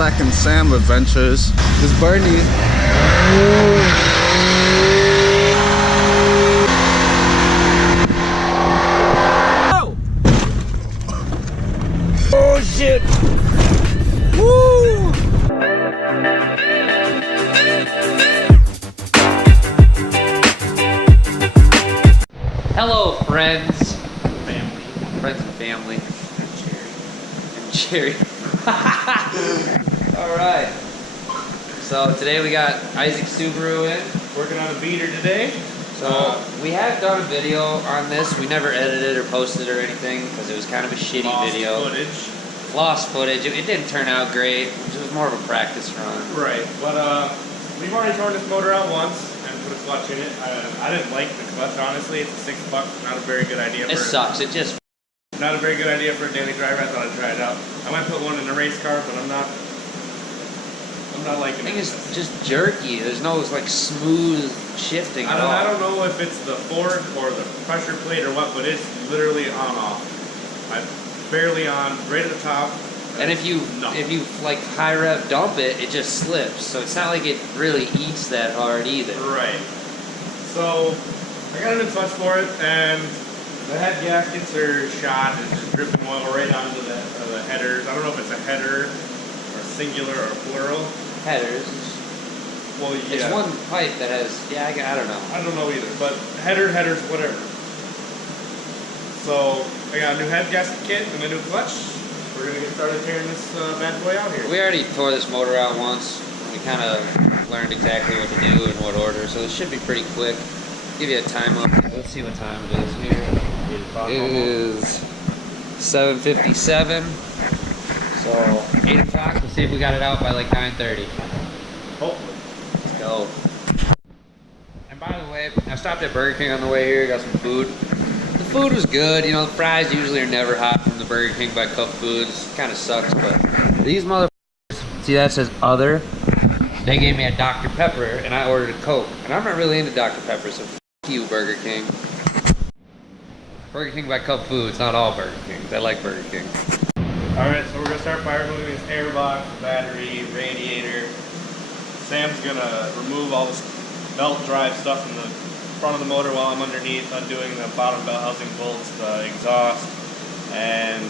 second Sam adventures is Bernie. Oh! Oh shit! Woo! Hello, friends. Family. Friends and family. And Jerry. Alright. So today we got Isaac Subaru in. Working on a beater today. So we have done a video on this. We never edited or posted or anything because it was kind of a shitty video. Lost footage. It didn't turn out great. It was more of a practice run. Right. But we've already torn this motor out once and put a clutch in it. I didn't like the clutch, honestly. It's $6. Not a very good idea. It sucks. It just... Not a very good idea for a daily driver. I thought I'd try it out. I might put one in a race car, but I'm not liking it. I think it's just jerky. There's no like smooth shifting at all. I don't know if it's the fork or the pressure plate or what, but it's literally on off. I'm barely on, right at the top. And if you like high rev dump it, it just slips. So it's not like it really eats that hard either. Right. So I got a new clutch for it, and the head gaskets are shot and just dripping oil right onto the headers. I don't know if it's a header or singular or plural. Headers. Well, yeah. It's one pipe that has, I don't know. I don't know either, but headers, whatever. So I got a new head gasket kit and a new clutch. We're going to get started tearing this bad boy out here. We already tore this motor out once. We kind of learned exactly what to do in what order, so it should be pretty quick. Give you a time up. Let's see what time it is here. It is 7:57. So 8 o'clock. Let's see if we got it out by like 9:30. Hopefully. Let's go. And by the way, I stopped at Burger King on the way here. Got some food. The food was good. You know, the fries usually are never hot from the Burger King by Cup Foods. Kind of sucks, but these motherfuckers. See that says other. They gave me a Dr. Pepper, and I ordered a Coke. And I'm not really into Dr. Pepper, so f*** you, Burger King. Burger King by Cup Foods, not all Burger Kings. I like Burger King. Alright, so we're going to start fire hosing this airbox, battery, radiator. Sam's going to remove all this belt drive stuff from the front of the motor while I'm underneath, undoing the bottom belt housing bolts, the exhaust, and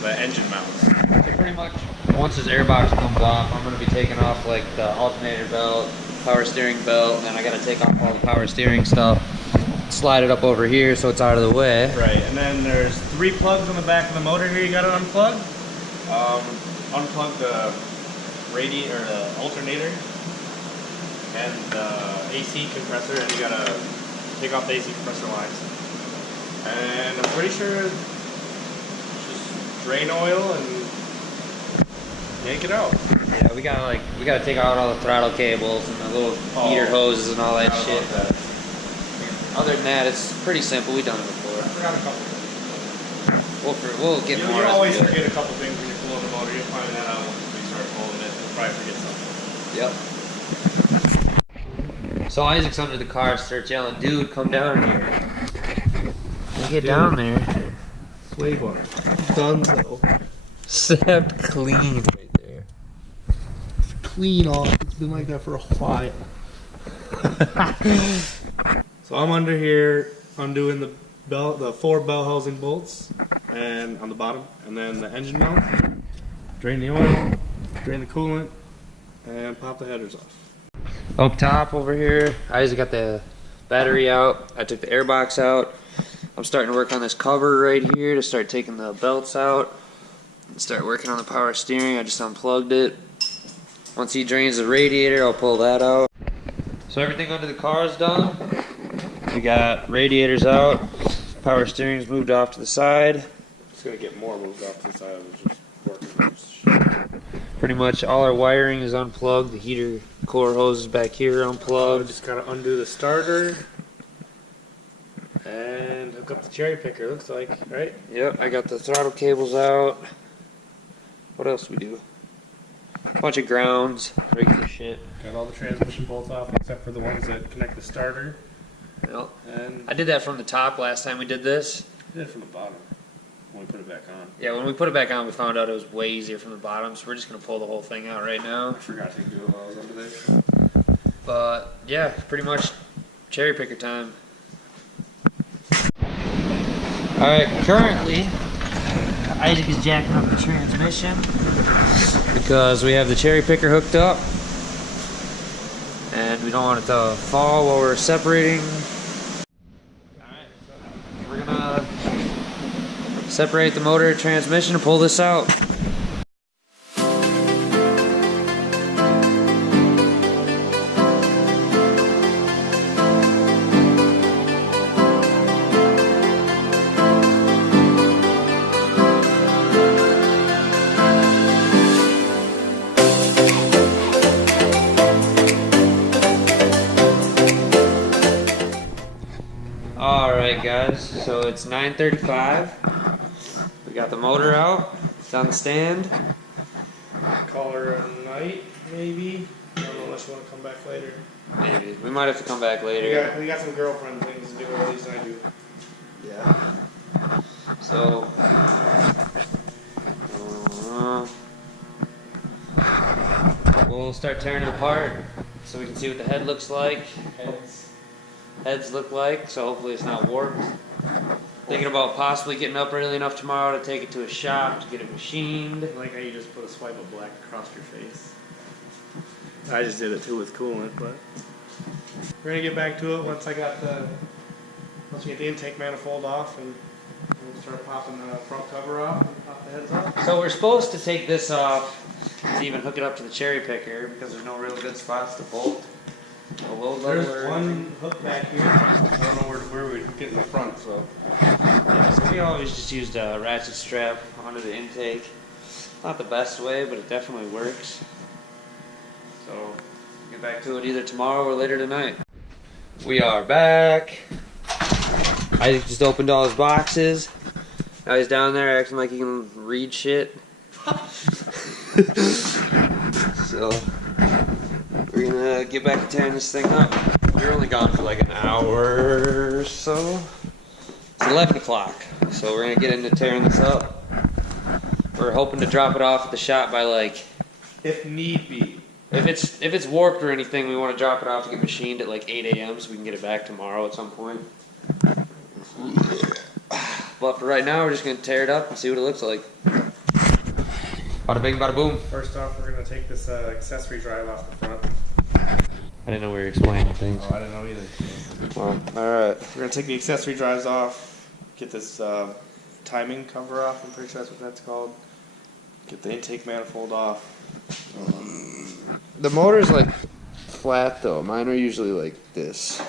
the engine mounts. So pretty much, once this airbox comes off, I'm going to be taking off like the alternator belt, power steering belt, and then I got to take off all the power steering stuff, slide it up over here so it's out of the way. Right, and then there's 3 plugs on the back of the motor here you got to unplug. Unplug the radiator or the alternator and the AC compressor, and you got to take off the AC compressor lines. And I'm pretty sure just drain oil and yank it out. Yeah, we gotta take out all the throttle cables and the little heater hoses and all that shit. But other than that, it's pretty simple. We've done it before. I forgot a couple things. We'll get more. You always forget a couple things when you're pulling the motor. You'll find that out once we start pulling it. You'll probably forget something. Yep. So Isaac's under the car, starts yelling, "Dude, come down here!" Get down there. Wave bar. Done though. Snapped clean right there. Clean off. It's been like that for a while. So I'm under here undoing the belt, the 4 bell housing bolts, and on the bottom, and then the engine mount. Drain the oil, drain the coolant, and pop the headers off. Up top over here, Isaac got the battery out. I took the airbox out. I'm starting to work on this cover right here to start taking the belts out and start working on the power steering. I just unplugged it. Once he drains the radiator, I'll pull that out. So everything under the car is done. We got radiators out. Power steering's moved off to the side. It's gonna get more moved off to the side. I was just working first. Pretty much all our wiring is unplugged. The heater core hose is back here unplugged. Just gotta undo the starter and hook up the cherry picker, looks like, right? Yep, I got the throttle cables out. What else we do? A bunch of grounds, regular shit. Got all the transmission bolts off except for the ones that connect the starter. Yep. And I did that from the top last time we did this. I did it from the bottom. when we put it back on. Yeah, when we put it back on, we found out it was way easier from the bottom, so we're just going to pull the whole thing out right now. I forgot to do it while I was under there. But, yeah, pretty much cherry picker time. Alright, currently, Isaac is jacking up the transmission because we have the cherry picker hooked up. And we don't want it to fall while we're separating. Alright, we're gonna separate the motor and transmission and pull this out. Alright guys, so it's 9:35. We got the motor out, it's on the stand. Call her a night, maybe. I don't know unless you want to come back later. Maybe. We might have to come back later. We got some girlfriend things to do, at least I do. Yeah. So, we'll start tearing it apart so we can see what the head looks like. Heads look like, so hopefully it's not warped. Thinking about possibly getting up early enough tomorrow to take it to a shop to get it machined. I like how you just put a swipe of black across your face. I just did it too with coolant, but We're gonna get back to it once we get the intake manifold off, and we'll start popping the front cover off and pop the heads off. So we're supposed to take this off to even hook it up to the cherry picker because there's no real good spots to bolt. There's one hook back here. I don't know where we get in the front, so. Yeah, so we always just used a ratchet strap onto the intake. Not the best way, but it definitely works. So, get back to it either tomorrow or later tonight. We are back. Isaac just opened all his boxes. Now he's down there acting like he can read shit. So, we're gonna get back to tearing this thing up. We were only gone for like an hour or so. It's 11 o'clock, so we're gonna get into tearing this up. We're hoping to drop it off at the shop by like, If need be. if it's warped or anything, we want to drop it off to get machined at like 8 a.m. so we can get it back tomorrow at some point. But for right now, we're just gonna tear it up and see what it looks like. Bada bing, bada boom. First off, we're gonna take this accessory drive off the front. I didn't know we were explaining things. Oh, I didn't know either. Well, alright. We're gonna take the accessory drives off, get this timing cover off, I'm pretty sure that's what that's called. Get the intake manifold off. The motor's like flat though. Mine are usually like this.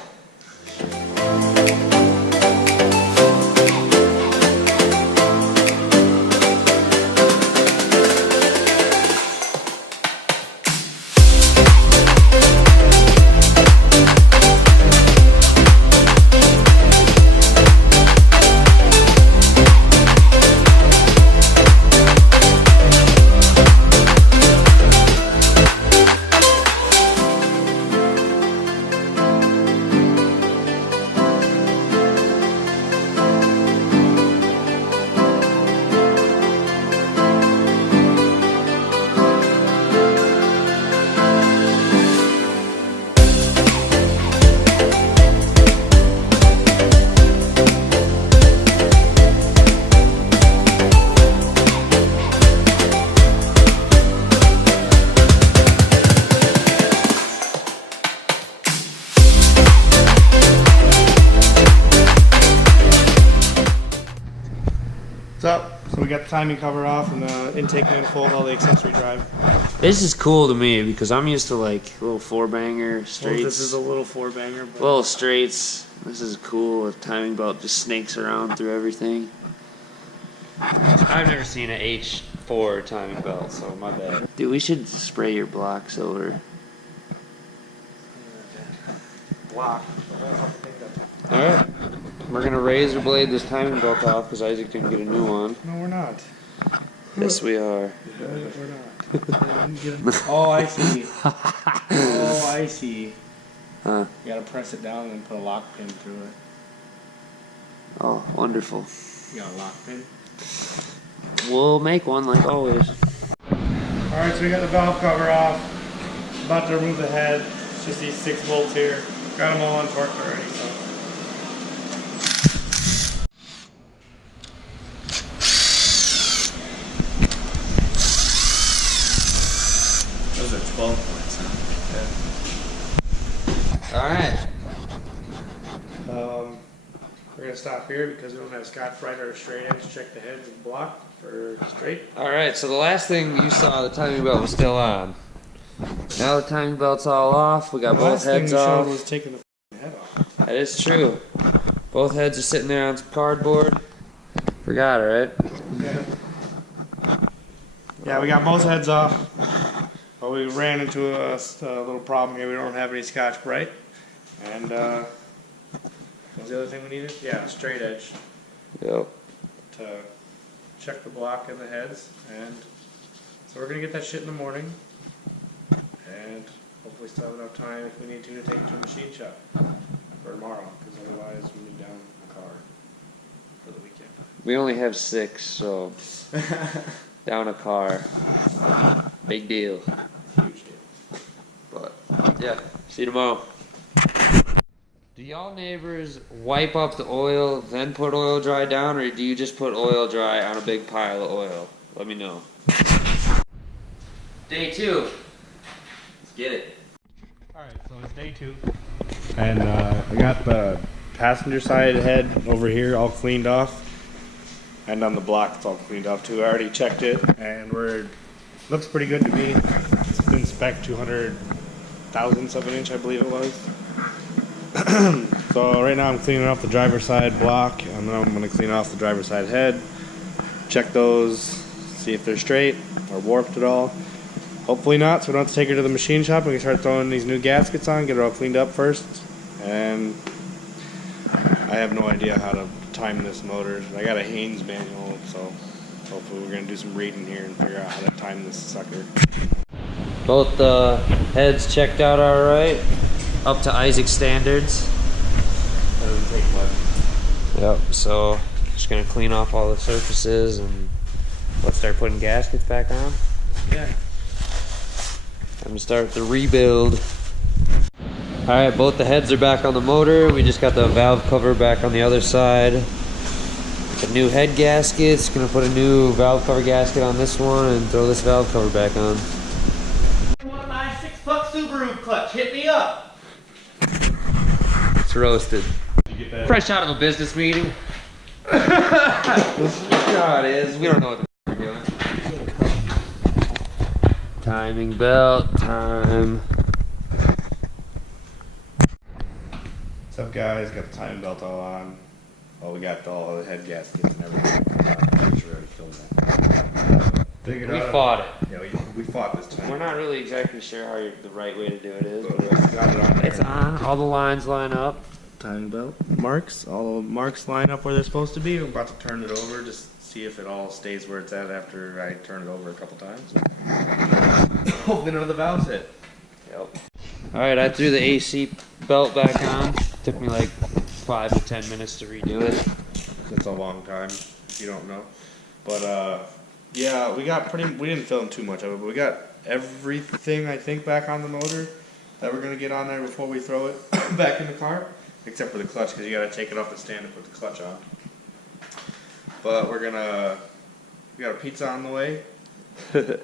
What's up? So we got the timing cover off and the intake manifold, all the accessory drive. This is cool to me because I'm used to like little four banger straights. Well, this is a little four banger, but Little straights. This is cool. A timing belt just snakes around through everything. I've never seen an H4 timing belt, so my bad. Dude, we should spray your block silver. Block. Alright. We're gonna razor blade this timing belt off because Isaac didn't get a new one. No, we're not. Yes, we are. We're not. Oh, I see. Oh, I see. Huh. you gotta press it down and then put a lock pin through it. Oh, wonderful. You got a lock pin? We'll make one like always. Alright, so we got the valve cover off. About to remove the head. It's just these 6 bolts here. Got them all untorqued already, so. Those are 12 points, huh? All right. We're gonna stop here because we don't have Scotch-Brite or a straight edge. Check the heads of the block for straight. All right. So the last thing you saw, the timing belt was still on. Now the timing belt's all off. We got both heads off. Was taking the head off. That is true. Both heads are sitting there on some cardboard. Forgot, right? Yeah, we got both heads off. But we ran into a little problem here. We don't have any Scotch-Brite. And what was the other thing we needed? Yeah, a straight edge Yep. to check the block and the heads. And so we're going to get that shit in the morning. And hopefully still have enough time if we need to take it to a machine shop for tomorrow. Because otherwise we need down the car for the weekend. We only have 6, so down a car. Big deal. Huge deal. But yeah, see you tomorrow. Do y'all neighbors wipe up the oil, then put oil dry down, or do you just put oil dry on a big pile of oil? Let me know. Day 2. Let's get it. Alright, so it's day 2. And we got the passenger side head over here all cleaned off. And on the block it's all cleaned off too. I already checked it and looks pretty good to me. It's been spec 200 thousandths of an inch, I believe it was. So right now I'm cleaning off the driver's side block, and then I'm going to clean off the driver's side head, check those, see if they're straight or warped at all. Hopefully not, so we don't have to take her to the machine shop. We can start throwing these new gaskets on, get her all cleaned up first. And I have no idea how to time this motor. I got a Haynes manual, so hopefully we're going to do some reading here and figure out how to time this sucker. Both the heads checked out alright. Up to Isaac's standards. That doesn't take much. Yep, so just gonna clean off all the surfaces and let's start putting gaskets back on. Yeah. I'm gonna start the rebuild. Alright, both the heads are back on the motor. We just got the valve cover back on the other side. The new head gaskets. Gonna put a new valve cover gasket on this one and throw this valve cover back on. Want my $6 Subaru clutch? Hit me up. It's roasted. Fresh out of a business meeting. You know how it is. We don't know what the f we're doing. Timing belt time. What's up, guys? Got the timing belt all on. Oh, we got all the head gaskets and everything. I'm sure I filled that. We fought it. Yeah, we fought this time. We're not really exactly sure how the right way to do it is, But but we got it on there. it's on. All the lines line up. Timing belt marks. All the marks line up where they're supposed to be. I'm about to turn it over, just see if it all stays where it's at after I turn it over a couple times. Hopefully none of the valves hit. Yep. Alright, I threw the AC belt back on. Took me like 5 to 10 minutes to redo it. It's a long time, if you don't know. But yeah, we didn't film too much of it, but we got everything I think back on the motor that we're gonna get on there before we throw it back in the car, except for the clutch, because you gotta take it off the stand and put the clutch on. But we got a pizza on the way. We're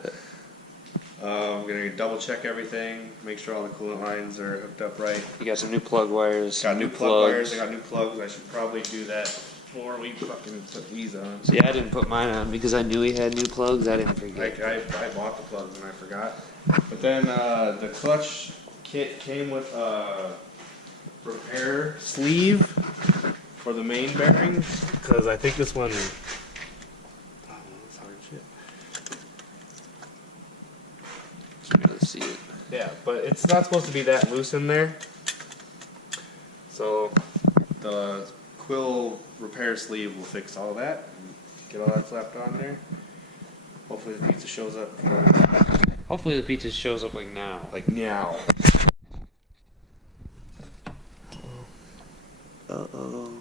gonna double check everything, make sure all the coolant lines are hooked up right. You got some new plug wires. Got new plug plugs. wires, I got new plugs. I should probably do that before we fucking put these on. See, I didn't put mine on because I knew he had new plugs. I didn't forget. I bought the plugs and I forgot. But then the clutch kit came with a repair sleeve for the main bearings, because I think this one. Oh, that's hard shit. Should be able to see it. Yeah, but it's not supposed to be that loose in there. So the quill repair sleeve will fix all that and get all that slapped on there. Hopefully the pizza shows up. Hopefully the pizza shows up like now. Like now. Uh-oh.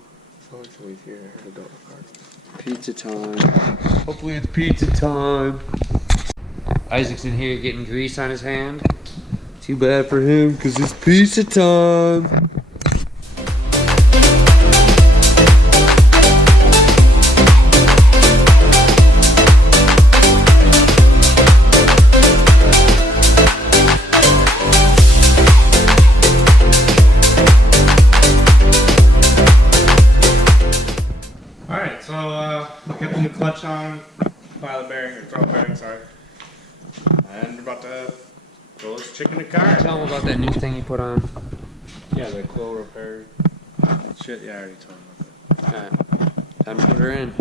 Hopefully here, I heard adult record. Pizza time. Hopefully it's pizza time. Isaac's in here getting grease on his hand. Too bad for him, because it's pizza time. Alright, so I kept the clutch on, pilot bearing, or throttle bearing, sorry. And we're about to throw this chick in the car. Tell him about that new thing you put on. Yeah, the coil repair. Shit, yeah, I already told him about that. Alright, time to put her in.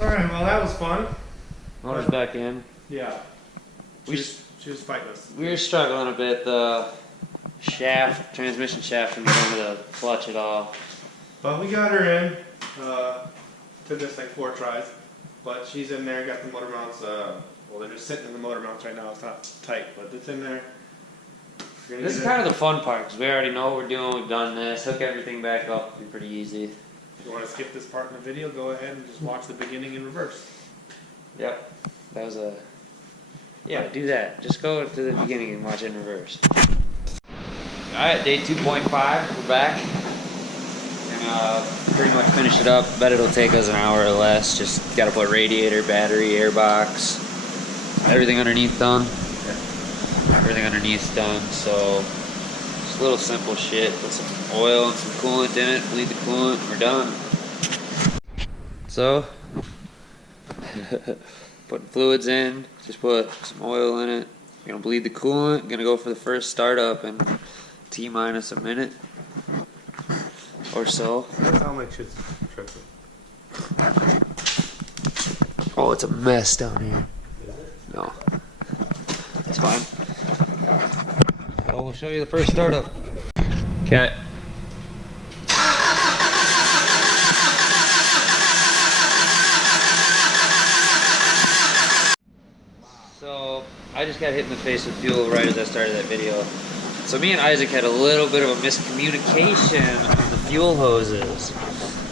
Alright, well that was fun. Motor's back in. Yeah. We She was fightless. We were struggling a bit. The transmission shaft didn't get under the clutch at all. But we got her in. Took us like 4 tries. But she's in there, got the motor mounts, well they're just sitting in the motor mounts right now, it's not tight, but it's in there. This is kind of the fun part, because we already know what we're doing, we've done this, hook everything back up, it'll be pretty easy. If you want to skip this part in the video, go ahead and just watch the beginning in reverse. Yep, that was a... Yeah, do that. Just go to the beginning and watch it in reverse. Alright, day 2.5, we're back. And pretty much finished it up. Bet it'll take us an hour or less. Just gotta put radiator, battery, airbox, everything underneath done. Everything underneath's done, so just a little simple shit. Put some oil and some coolant in it, bleed the coolant, we're done. So, putting fluids in, just put some oil in it. Gonna bleed the coolant, gonna go for the first startup in T-minus a minute or so. That sounds like shit's tripping. Oh, it's a mess down here. No, it's fine. So we'll show you the first startup. Okay. So I just got hit in the face with fuel right as I started that video. So me and Isaac had a little bit of a miscommunication on the fuel hoses.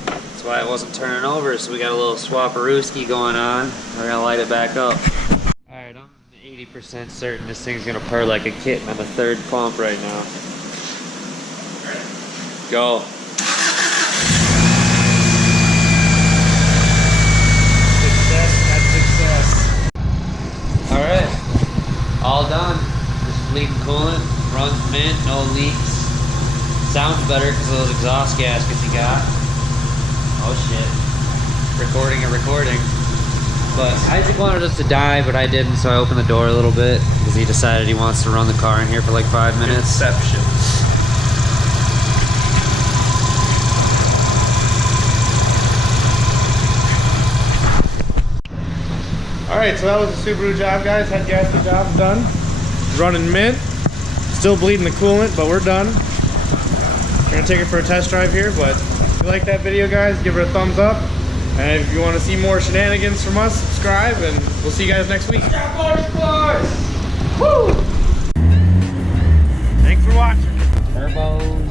That's why it wasn't turning over, so we got a little swaparooski going on. We're gonna light it back up. Alright, I'm 80% certain this thing's gonna purr like a kitten on the 3rd pump right now. Go. Success, that's success. Alright, all done. Just bleeding coolant, runs mint, no leaks. Sounds better because of those exhaust gaskets you got. Oh shit. Recording and recording. But Isaac wanted us to die, but I didn't, so I opened the door a little bit because he decided he wants to run the car in here for like 5 minutes. Inception. Alright, so that was the Subaru job, guys. Head gasket job done. Running mint. Still bleeding the coolant, but we're done. We're gonna take it for a test drive here, but if you like that video, guys, give it a thumbs up. And if you want to see more shenanigans from us, subscribe, and we'll see you guys next week. Motorsports! Woo! Thanks for watching. Turbo.